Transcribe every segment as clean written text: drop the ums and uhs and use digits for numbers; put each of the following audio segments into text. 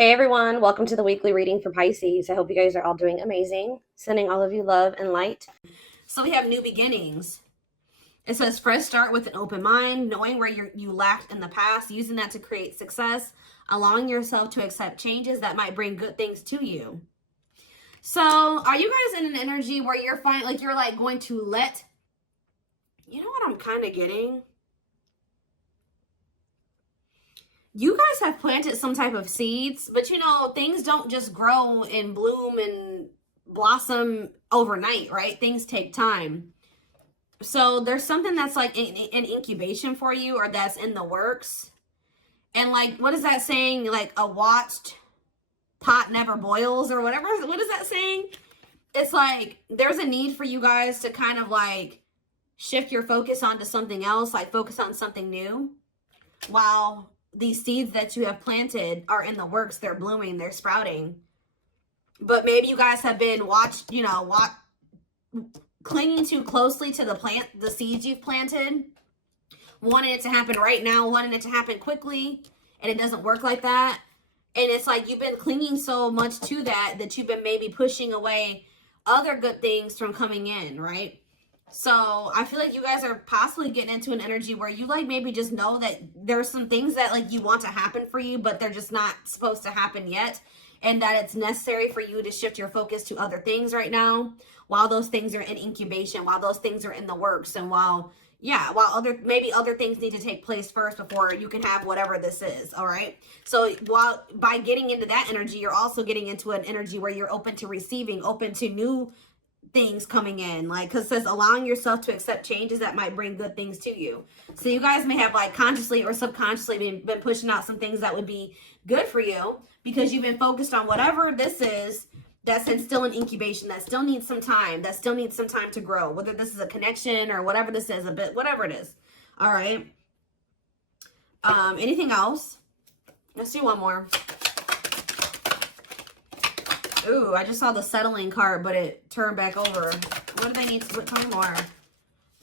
Hey everyone, welcome to the weekly reading for Pisces. I hope you guys are all doing amazing. Sending all of you love and light. So we have new beginnings. It says fresh start with an open mind, knowing where you lacked in the past, using that to create success, allowing yourself to accept changes that might bring good things to you. So are you guys in an energy where you're going to let, you know what I'm kind of getting? You guys have planted some type of seeds, but you know, things don't just grow and bloom and blossom overnight, right? Things take time. So there's something that's like an incubation for you, or that's in the works. And like, what is that saying? Like, a watched pot never boils, or whatever. What is that saying? It's like there's a need for you guys to kind of like shift your focus onto something else, like focus on something new, while these seeds that you have planted are in the works. They're blooming, they're sprouting. But maybe you guys have been clinging too closely to the seeds you've planted, wanting it to happen right now, wanting it to happen quickly, and it doesn't work like that. And it's like you've been clinging so much to that you've been maybe pushing away other good things from coming in, right? So I feel like you guys are possibly getting into an energy where you like maybe just know that there's some things that like you want to happen for you, but they're just not supposed to happen yet. And that it's necessary for you to shift your focus to other things right now, while those things are in incubation, while those things are in the works, and while other things need to take place first before you can have whatever this is. All right. So while by getting into that energy, you're also getting into an energy where you're open to receiving, open to new things coming in, like, because it says allowing yourself to accept changes that might bring good things to you. So you guys may have like consciously or subconsciously been pushing out some things that would be good for you, because you've been focused on whatever this is that's still in incubation, that still needs some time, to grow, whether this is a connection or whatever this is, whatever it is. All right. Anything else? Let's do one more. Ooh, I just saw the settling card, but it turned back over. What do they need to tell me more?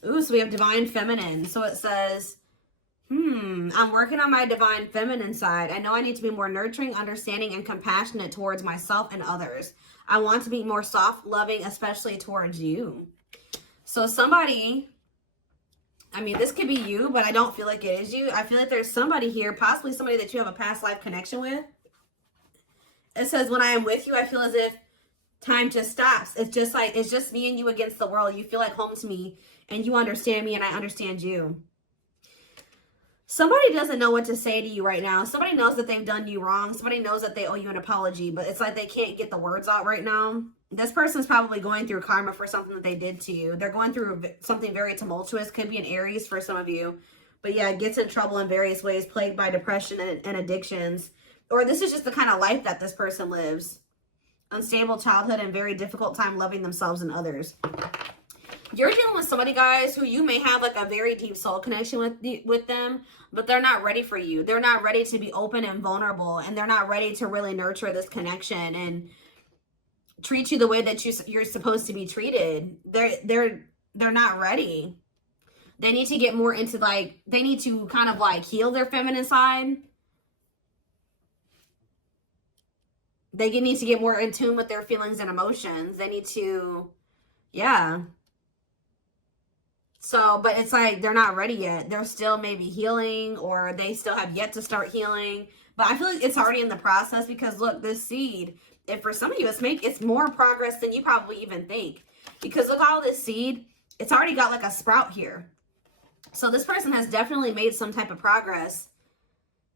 Ooh, so we have divine feminine. So it says, I'm working on my divine feminine side. I know I need to be more nurturing, understanding, and compassionate towards myself and others. I want to be more soft, loving, especially towards you. So somebody, I mean, this could be you, but I don't feel like it is you. I feel like there's somebody here, possibly somebody that you have a past life connection with. It says, when I am with you, I feel as if time just stops. It's just me and you against the world. You feel like home to me, and you understand me, and I understand you. Somebody doesn't know what to say to you right now. Somebody knows that they've done you wrong. Somebody knows that they owe you an apology, but it's like they can't get the words out right now. This person's probably going through karma for something that they did to you. They're going through something very tumultuous. Could be an Aries for some of you. But yeah, gets in trouble in various ways, plagued by depression and addictions. Or this is just the kind of life that this person lives. Unstable childhood and very difficult time loving themselves and others. You're dealing with somebody, guys, who you may have like a very deep soul connection with them, but they're not ready for you. They're not ready to be open and vulnerable, and they're not ready to really nurture this connection and treat you the way that you're supposed to be treated. They're not ready. They need to get more into they need to kind of like heal their feminine side. They need to get more in tune with their feelings and emotions. They need to, yeah. So, but it's like they're not ready yet. They're still maybe healing, or they still have yet to start healing. But I feel like it's already in the process, because look, this seed, and for some of you, it's more progress than you probably even think. Because look, all this seed, it's already got like a sprout here. So this person has definitely made some type of progress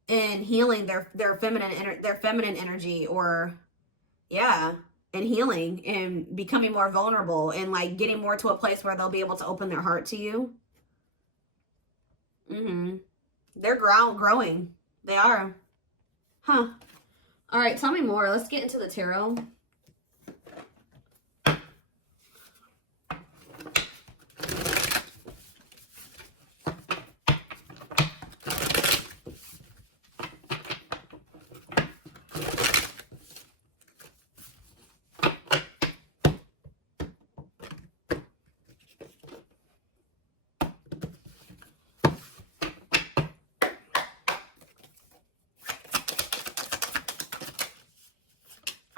in healing their feminine energy, or yeah, and healing and becoming more vulnerable, and like getting more to a place where they'll be able to open their heart to you. They're growing. They are. Huh. All right, tell me more. Let's get into the tarot.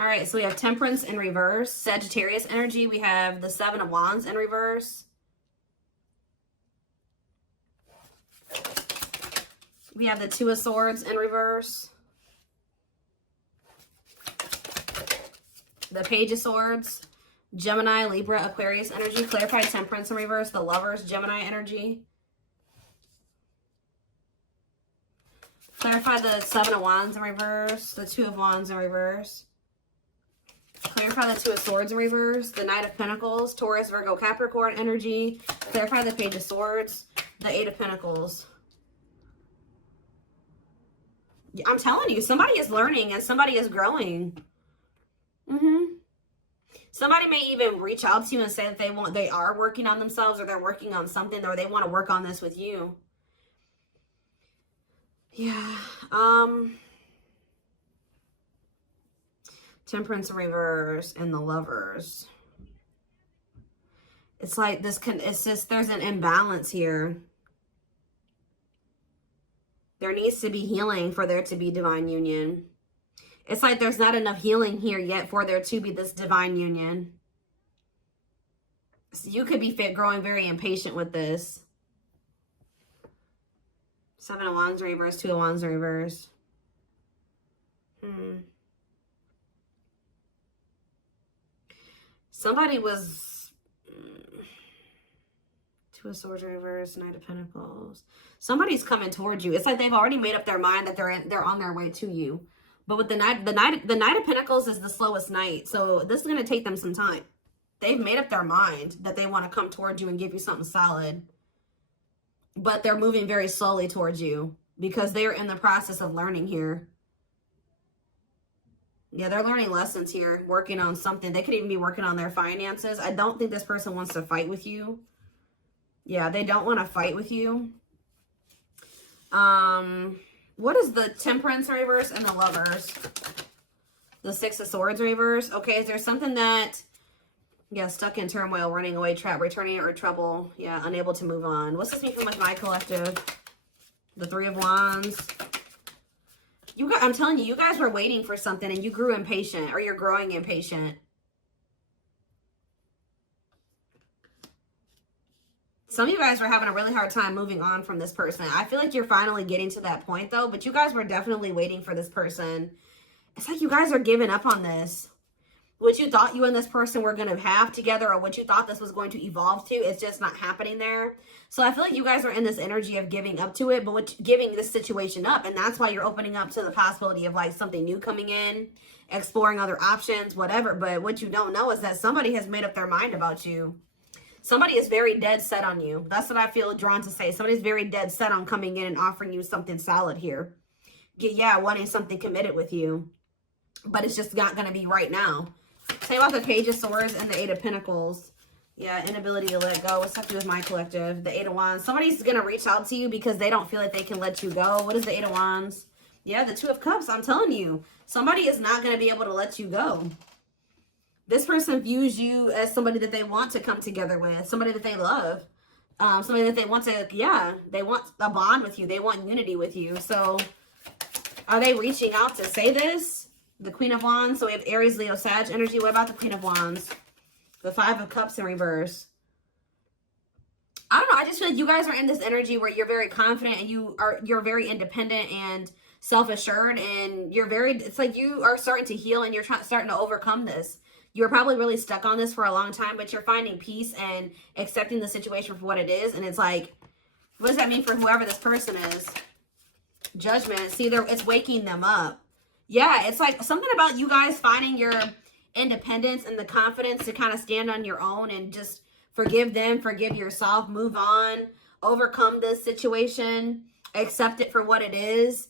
All right, so we have Temperance in reverse, Sagittarius energy. We have the Seven of Wands in reverse. We have the Two of Swords in reverse. The Page of Swords, Gemini, Libra, Aquarius energy. Clarified Temperance in reverse, the Lovers, Gemini energy. Clarify the Seven of Wands in reverse, the Two of Wands in reverse. Clarify the Two of Swords in reverse, the Knight of Pentacles, Taurus, Virgo, Capricorn energy. Clarify the Page of Swords, the Eight of Pentacles. I'm telling you, somebody is learning and somebody is growing. Somebody may even reach out to you and say that they are working on themselves, or they're working on something, or they want to work on this with you. Yeah. Temperance in reverse and the Lovers. It's like this it's just, there's an imbalance here. There needs to be healing for there to be divine union. It's like there's not enough healing here yet for there to be this divine union. So you could be growing very impatient with this. Seven of Wands in reverse, Two of Wands in reverse. Somebody was... Two of Swords in reverse, Knight of Pentacles. Somebody's coming towards you. It's like they've already made up their mind that they're on their way to you. But with the Knight of Pentacles is the slowest knight. So this is going to take them some time. They've made up their mind that they want to come towards you and give you something solid. But they're moving very slowly towards you because they're in the process of learning here. Yeah, they're learning lessons here, working on something. They could even be working on their finances. I don't think this person wants to fight with you. Yeah, they don't want to fight with you. What is the Temperance in reverse and the Lovers? The Six of Swords in reverse. Okay, is there something that, yeah, stuck in turmoil, running away, trap, returning, or trouble? Yeah, unable to move on. What's this mean for my collective? The Three of Wands. I'm telling you, you guys were waiting for something and you grew impatient, or you're growing impatient. Some of you guys were having a really hard time moving on from this person. I feel like you're finally getting to that point, though. But you guys were definitely waiting for this person. It's like you guys are giving up on this. What you thought you and this person were going to have together, or what you thought this was going to evolve to, it's just not happening there. So I feel like you guys are in this energy of giving up to it, but giving this situation up. And that's why you're opening up to the possibility of like something new coming in, exploring other options, whatever. But what you don't know is that somebody has made up their mind about you. Somebody is very dead set on you. That's what I feel drawn to say. Somebody's very dead set on coming in and offering you something solid here. Yeah, wanting something committed with you. But it's just not going to be right now. Say about the Page of Swords and the Eight of Pentacles. Yeah, inability to let go. What's up to do with my collective? The Eight of Wands. Somebody's going to reach out to you because they don't feel like they can let you go. What is the Eight of Wands? Yeah, the Two of Cups. I'm telling you. Somebody is not going to be able to let you go. This person views you as somebody that they want to come together with, somebody that they love, somebody that they want to, yeah, they want a bond with you. They want unity with you. So are they reaching out to say this? The Queen of Wands. So we have Aries, Leo, Sag energy. What about the Queen of Wands? The Five of Cups in reverse. I don't know. I just feel like you guys are in this energy where you're very confident and you're very independent and self-assured, and it's like you are starting to heal and you're starting to overcome this. You were probably really stuck on this for a long time, but you're finding peace and accepting the situation for what it is. And it's like, what does that mean for whoever this person is? Judgment. See, it's waking them up. Yeah, it's like something about you guys finding your independence and the confidence to kind of stand on your own and just forgive them, forgive yourself, move on, overcome this situation, accept it for what it is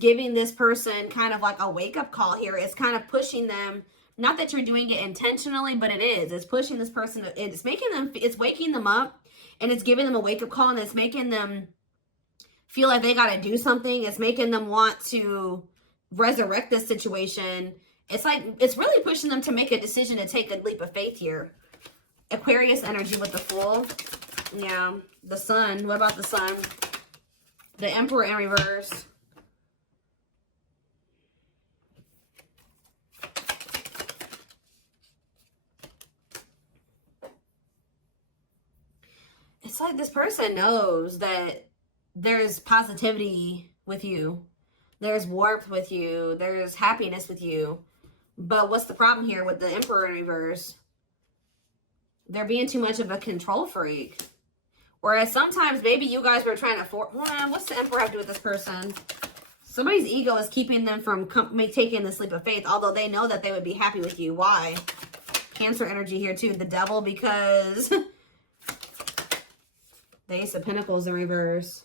giving this person kind of like a wake-up call here. It's kind of pushing them. Not that you're doing it intentionally, but it is. It's pushing this person. It's waking them up, and it's giving them a wake-up call, and it's making them feel like they got to do something. It's making them want to resurrect this situation. It's like, it's really pushing them to make a decision to take a leap of faith here. Aquarius energy with the Fool. Yeah. The Sun. What about the Sun? The Emperor in reverse. it's like this person knows that there's positivity with you. There's warmth with you. There's happiness with you. But what's the problem here with the Emperor in reverse? They're being too much of a control freak. Whereas sometimes maybe you guys were trying to what's the Emperor have to do with this person? Somebody's ego is keeping them from taking the leap of faith, although they know that they would be happy with you. Why? Cancer energy here too. The Devil, because the Ace of Pentacles in reverse.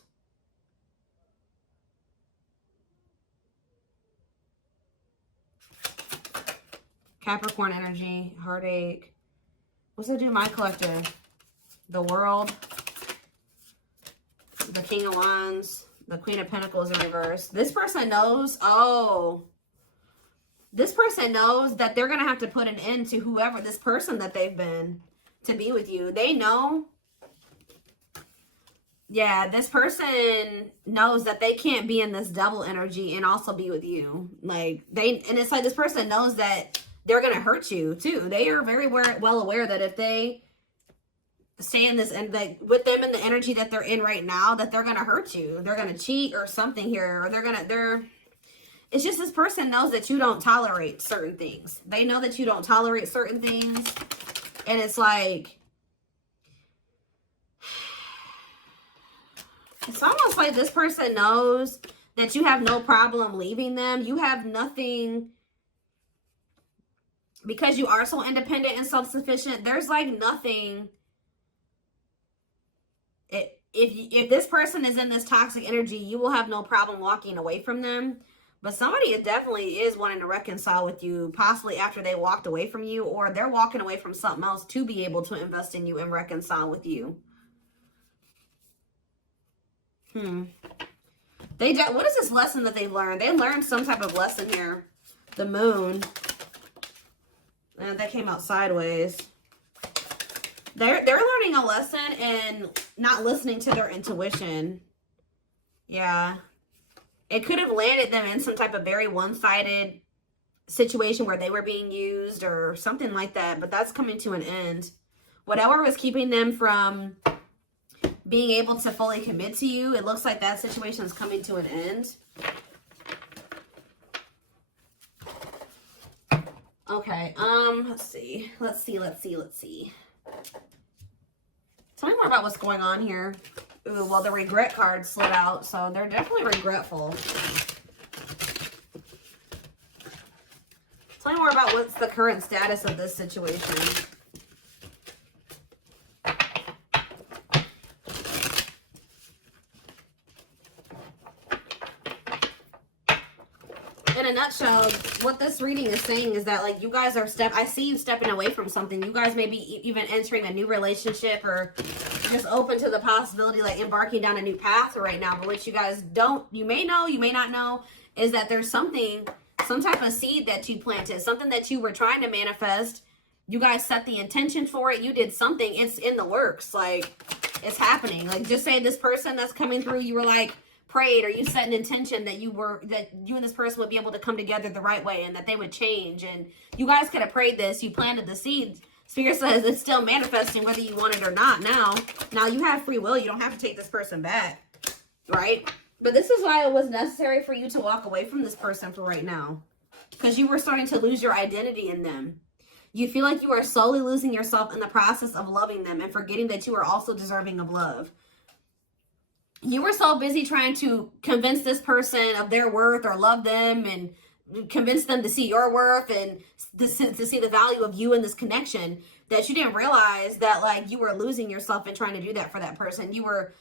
Capricorn energy, heartache. What's it do to my collective? The World. The King of Wands. The Queen of Pentacles in reverse. This person knows, this person knows that they're going to have to put an end to whoever this person that they've been to be with you. They know. Yeah, this person knows that they can't be in this double energy and also be with you. Like, and it's like this person knows that they're going to hurt you too. They are very well aware that if they stay in this and like with them in the energy that they're in right now, that they're going to hurt you. They're going to cheat or something here, or it's just this person knows that you don't tolerate certain things. They know that you don't tolerate certain things. And it's like, it's almost like this person knows that you have no problem leaving them. You have nothing, because you are so independent and self-sufficient. There's like nothing. If this person is in this toxic energy, you will have no problem walking away from them. But somebody definitely is wanting to reconcile with you, possibly after they walked away from you, or they're walking away from something else to be able to invest in you and reconcile with you. What is this lesson that they learned? They learned some type of lesson here. The Moon. And that came out sideways. They're learning a lesson in not listening to their intuition. Yeah. It could have landed them in some type of very one-sided situation where they were being used or something like that. But that's coming to an end. Whatever was keeping them from being able to fully commit to you, it looks like that situation is coming to an end. Okay, let's see. Tell me more about what's going on here. Ooh, well, the regret card slid out, so they're definitely regretful. Tell me more about what's the current status of this situation. In a nutshell, what this reading is saying is that, like, you guys are I see you stepping away from something. You guys may be even entering a new relationship or just open to the possibility, like, embarking down a new path right now. But what you guys you may know, you may not know, is that there's some type of seed that you planted, something that you were trying to manifest. You guys set the intention for it. You did something. It's in the works. Like, it's happening. Like, just say this person that's coming through, you were like, prayed, or you set an intention that you and this person would be able to come together the right way and that they would change, and you guys could have prayed this, you planted the seeds. Spirit says it's still manifesting whether you want it or not. Now you have free will. You don't have to take this person back, right? But this is why it was necessary for you to walk away from this person for right now, because you were starting to lose your identity in them. You feel like you are slowly losing yourself in the process of loving them and forgetting that you are also deserving of love. You were so busy trying to convince this person of their worth or love them and convince them to see your worth and to see the value of you in this connection that you didn't realize that, like, you were losing yourself in trying to do that for that person. You were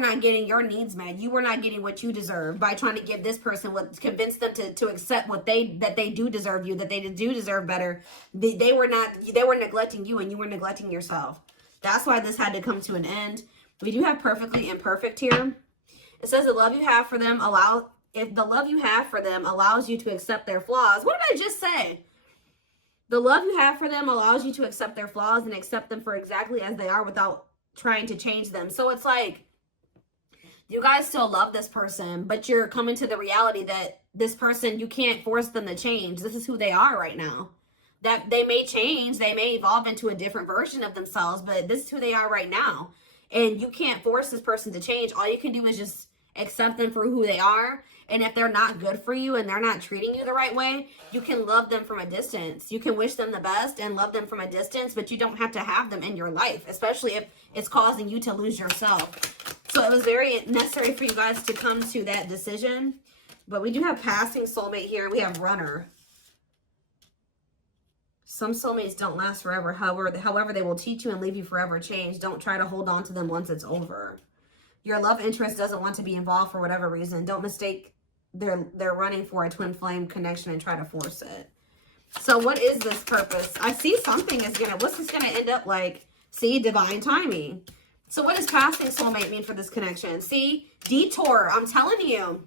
not getting your needs met. You were not getting what you deserve by trying to give this person convince them to accept that they do deserve you, that they do deserve better. They were neglecting you, and you were neglecting yourself. That's why this had to come to an end. We do have perfectly imperfect here. It says the love you have for them allows you to accept their flaws. What did I just say? The love you have for them allows you to accept their flaws and accept them for exactly as they are without trying to change them. So it's like you guys still love this person, but you're coming to the reality that this person, you can't force them to change. This is who they are right now. That they may change, they may evolve into a different version of themselves, but this is who they are right now. And you can't force this person to change. All you can do is just accept them for who they are. And if they're not good for you and they're not treating you the right way, you can love them from a distance. You can wish them the best and love them from a distance, but you don't have to have them in your life, especially if it's causing you to lose yourself. So it was very necessary for you guys to come to that decision. But we do have passing soulmate here. We have runner. Some soulmates don't last forever. However, they will teach you and leave you forever changed. Don't try to hold on to them once it's over. Your love interest doesn't want to be involved for whatever reason. Don't mistake they're running for a twin flame connection and try to force it. So what is this purpose? I see something is gonna, what's this gonna end up like? See, divine timing. So what does passing soulmate mean for this connection? See, detour, I'm telling you.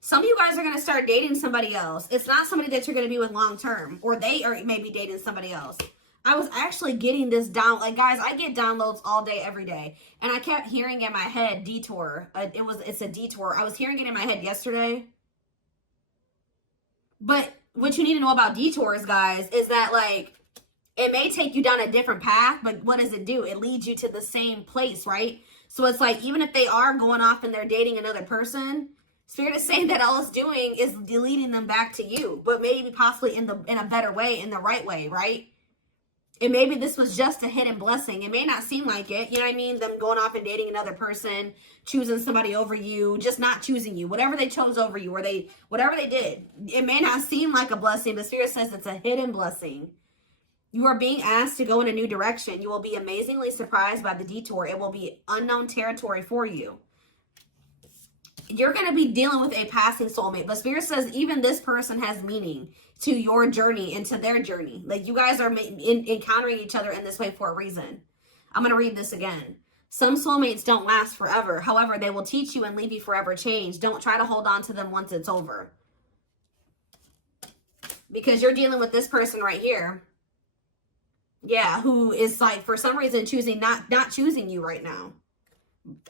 Some of you guys are going to start dating somebody else. It's not somebody that you're going to be with long term, or they are maybe dating somebody else. I was actually getting this down. Like, guys, I get downloads all day, every day. And I kept hearing in my head, detour. It's a detour. I was hearing it in my head yesterday. But what you need to know about detours, guys, is that, like, it may take you down a different path, but what does it do? It leads you to the same place, right? So it's like, even if they are going off and they're dating another person, Spirit is saying that all it's doing is leading them back to you, but maybe possibly in a better way, in the right way, right? And maybe this was just a hidden blessing. It may not seem like it, you know what I mean? Them going off and dating another person, choosing somebody over you, just not choosing you. Whatever they chose over you, or whatever they did, it may not seem like a blessing, but Spirit says it's a hidden blessing. You are being asked to go in a new direction. You will be amazingly surprised by the detour. It will be unknown territory for you. You're going to be dealing with a passing soulmate. But Spirit says even this person has meaning to your journey and to their journey. Like, you guys are encountering each other in this way for a reason. I'm going to read this again. Some soulmates don't last forever. However, they will teach you and leave you forever changed. Don't try to hold on to them once it's over. Because you're dealing with this person right here. Yeah, who is, like, for some reason choosing not choosing you right now.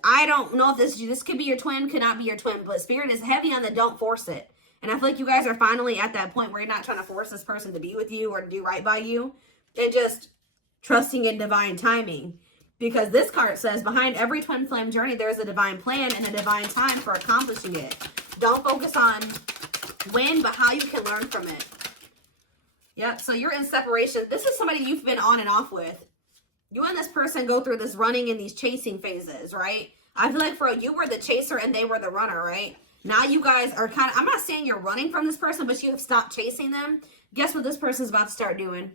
I don't know if this could be your twin, could not be your twin, but Spirit is heavy on the don't force it. And I feel like you guys are finally at that point where you're not trying to force this person to be with you or to do right by you. They're just trusting in divine timing. Because this card says, behind every twin flame journey, there's a divine plan and a divine time for accomplishing it. Don't focus on when, but how you can learn from it. Yep, so you're in separation. This is somebody you've been on and off with. You and this person go through this running and these chasing phases, right? I feel like for you were the chaser and they were the runner, right? Now you guys are kind of, I'm not saying you're running from this person, but you have stopped chasing them. Guess what this person's about to start doing?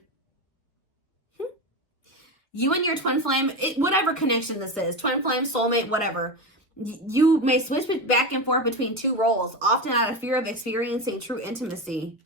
You and your twin flame, whatever connection this is, twin flame, soulmate, whatever. You may switch back and forth between two roles, often out of fear of experiencing true intimacy.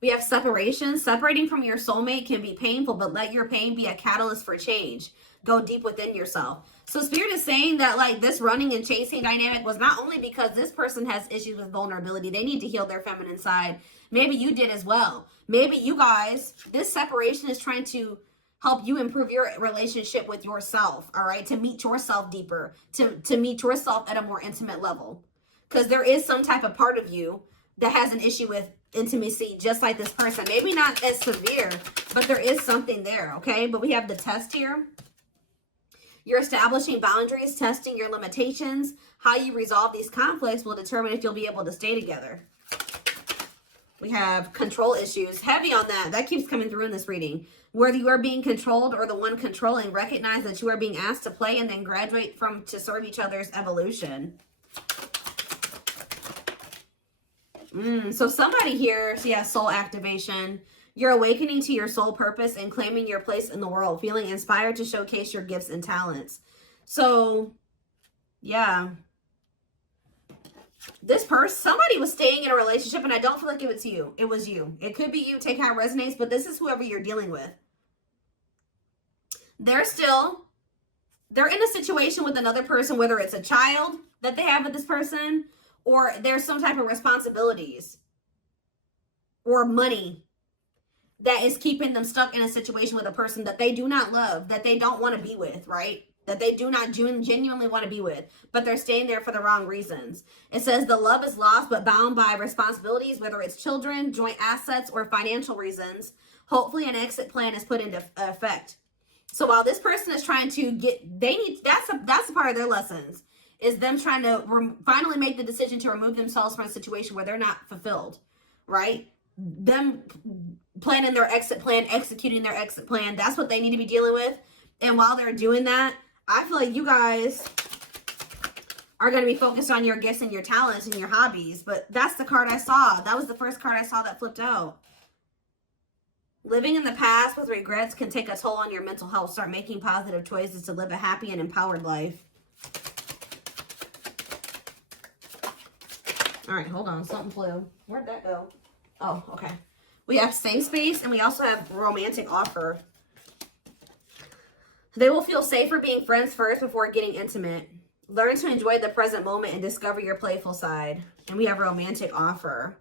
We have separation. Separating from your soulmate can be painful, but let your pain be a catalyst for change. Go deep within yourself. So Spirit is saying that, like, this running and chasing dynamic was not only because this person has issues with vulnerability. They need to heal their feminine side. Maybe you did as well. Maybe you guys, this separation is trying to help you improve your relationship with yourself, all right? To meet yourself deeper, to meet yourself at a more intimate level. Because there is some type of part of you that has an issue with intimacy, just like this person. Maybe not as severe, but there is something there, okay? But we have the test here. You're establishing boundaries, testing your limitations. How you resolve these conflicts will determine if you'll be able to stay together. We have control issues. Heavy on that. That keeps coming through in this reading. Whether you are being controlled or the one controlling, recognize that you are being asked to play and then graduate to serve each other's evolution. So somebody here, yeah, soul activation. You're awakening to your soul purpose and claiming your place in the world, feeling inspired to showcase your gifts and talents. So, yeah. This person, somebody was staying in a relationship, and I don't feel like it was you. It was you. It could be you. Take how it resonates, but this is whoever you're dealing with. They're in a situation with another person, whether it's a child that they have with this person, or there's some type of responsibilities or money that is keeping them stuck in a situation with a person that they do not love, that they don't want to be with, right? That they do not genuinely want to be with, but they're staying there for the wrong reasons. It says the love is lost but bound by responsibilities, whether it's children, joint assets, or financial reasons. Hopefully an exit plan is put into effect. So while this person is trying to that's a part of their lessons, is them trying to finally make the decision to remove themselves from a situation where they're not fulfilled, right? Them planning their exit plan, executing their exit plan. That's what they need to be dealing with. And while they're doing that, I feel like you guys are going to be focused on your gifts and your talents and your hobbies. But that's the card I saw. That was the first card I saw that flipped out. Living in the past with regrets can take a toll on your mental health. Start making positive choices to live a happy and empowered life. All right, hold on. Something flew. Where'd that go? Oh, okay. We have safe space, and we also have romantic offer. They will feel safer being friends first before getting intimate. Learn to enjoy the present moment and discover your playful side. And we have romantic offer.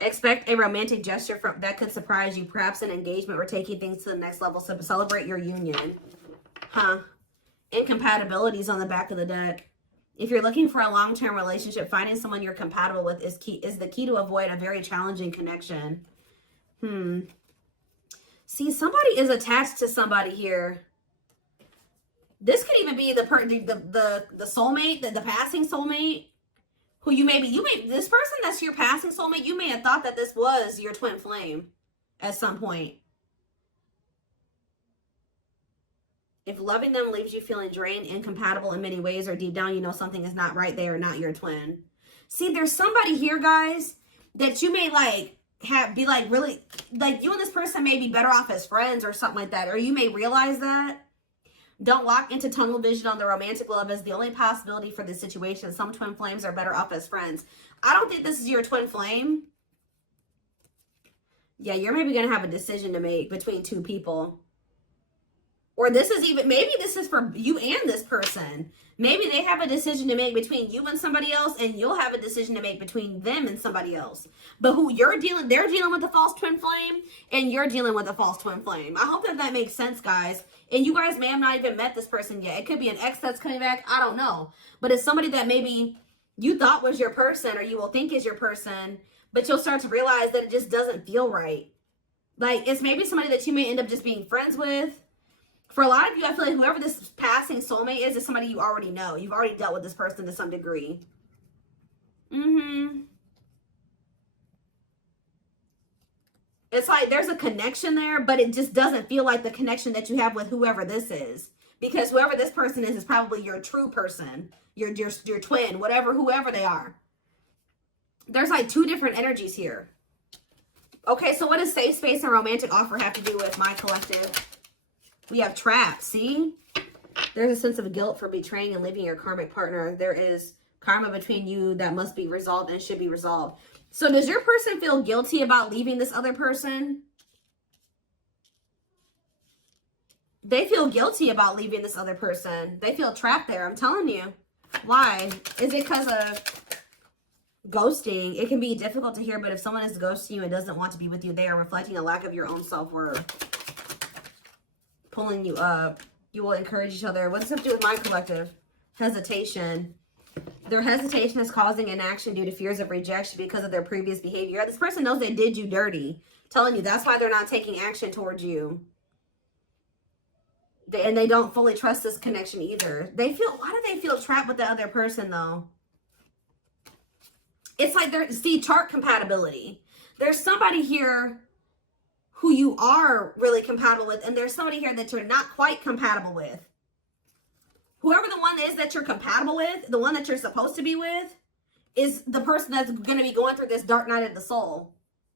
Expect a romantic gesture that could surprise you, perhaps an engagement or taking things to the next level. So celebrate your union. Incompatibilities on the back of the deck. If you're looking for a long-term relationship, finding someone you're compatible with is the key to avoid a very challenging connection. See, somebody is attached to somebody here. This could even be the soulmate, the passing soulmate, who this person that's your passing soulmate, you may have thought that this was your twin flame at some point. If loving them leaves you feeling drained, incompatible in many ways, or deep down you know something is not right, they are not your twin. See, there's somebody here, guys, that you may really, you and this person may be better off as friends or something like that, or you may realize that. Don't lock into tunnel vision on the romantic love as the only possibility for this situation. Some twin flames are better off as friends. I don't think this is your twin flame. Yeah, you're maybe going to have a decision to make between two people. Or maybe this is for you and this person. Maybe they have a decision to make between you and somebody else, and you'll have a decision to make between them and somebody else. But they're dealing with a false twin flame, and you're dealing with a false twin flame. I hope that makes sense, guys. And you guys may have not even met this person yet. It could be an ex that's coming back. I don't know. But it's somebody that maybe you thought was your person, or you will think is your person, but you'll start to realize that it just doesn't feel right. Like, it's maybe somebody that you may end up just being friends with. For a lot of you, I feel like whoever this passing soulmate is somebody you already know. You've already dealt with this person to some degree. It's like there's a connection there, but it just doesn't feel like the connection that you have with whoever this is. Because whoever this person is probably your true person, your twin, whoever they are. There's like two different energies here. Okay, so what does safe space and romantic offer have to do with my collective? We have trapped, see? There's a sense of guilt for betraying and leaving your karmic partner. There is karma between you that must be resolved and should be resolved. So does your person feel guilty about leaving this other person? They feel guilty about leaving this other person. They feel trapped there, I'm telling you. Why? Is it because of ghosting? It can be difficult to hear, but if someone is ghosting you and doesn't want to be with you, they are reflecting a lack of your own self-worth. Pulling you up. You will encourage each other. What does this have to do with my collective? Hesitation. Their hesitation is causing inaction due to fears of rejection because of their previous behavior. This person knows they did you dirty. I'm telling you, that's why they're not taking action towards you. And they don't fully trust this connection either. Why do they feel trapped with the other person though? It's like chart compatibility. There's somebody here who you are really compatible with, and there's somebody here that you're not quite compatible with. Whoever the one is that you're compatible with, the one that you're supposed to be with, is the person that's going to be going through this dark night of the soul.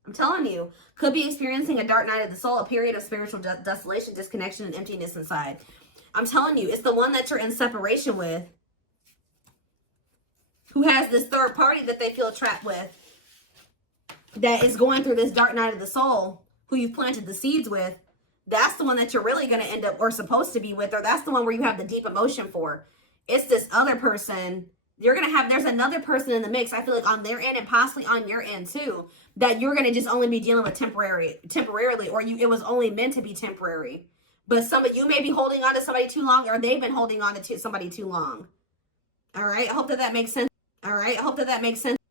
I'm telling you, could be experiencing a dark night of the soul, a period of spiritual desolation, disconnection, and emptiness inside. I'm telling you, it's the one that you're in separation with, who has this third party that they feel trapped with, that is going through this dark night of the soul, who you've planted the seeds with. That's the one that you're really going to end up or supposed to be with, or that's the one where you have the deep emotion for. It's this other person. There's another person in the mix, I feel like on their end and possibly on your end too, that you're going to just only be dealing with temporarily, or it was only meant to be temporary. But you may be holding on to somebody too long, or they've been holding on to somebody too long. All right. I hope that makes sense.